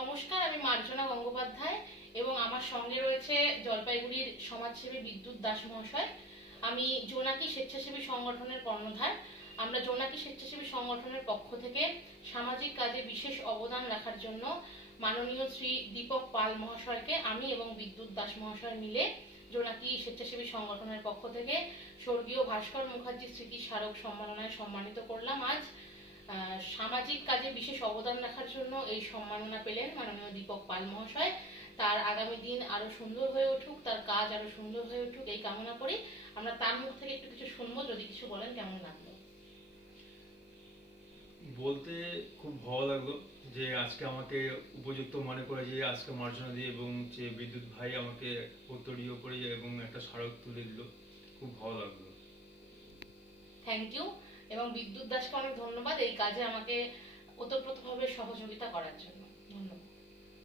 নমস্কার, আমি মার্জনা গঙ্গোপাধ্যায় এবং আমার সঙ্গে রয়েছে জলপাইগুড়ির সমাজসেবী বিদ্যুৎ দাস মহাশয়। আমি জোনাকি স্বেচ্ছাসেবী সংগঠনের কর্ণধার। আমরা জোনাকি স্বেচ্ছাসেবী সংগঠনের পক্ষ থেকে সামাজিক কাজে বিশেষ অবদান রাখার জন্য মাননীয় শ্রী দীপক পাল মহাশয়কে আমি এবং বিদ্যুৎ দাস মহাশয় মিলে জোনাকি স্বেচ্ছাসেবী সংগঠনের পক্ষ থেকে স্বর্গীয় ভাস্কর মুখার্জির স্মৃতি স্মারক সম্মাননায় সম্মানিত করলাম। আজ সামাজিক কাজে বিশেষ অবদান রাখার জন্য এই সম্মাননা পেলেন মাননীয় দীপক পাল মহাশয়। তার আগামী দিন আরো সুন্দর হয়ে উঠুক, তার কাজ আরো সুন্দর হয়ে উঠুক এই কামনা করি। আমরা তার মুখ থেকে একটু কিছু শুনবো, যদি কিছু বলেন কেমন লাগলো। বলতে খুব ভালো লাগলো যে আজকে আমাকে উপযুক্ত মনে করে যে আজকে মার্জনা দিয়ে এবং যে বিদ্যুৎ ভাই আমাকে উত্তরীয় করে এবং একটা স্মারক তুলে দিল, খুব ভালো লাগলো। Thank you. এবং বিদ্যুৎ দাসকে অনেক ধন্যবাদ এই কাজে আমাকে ওতপ্রোতভাবে সহযোগিতা করার জন্য।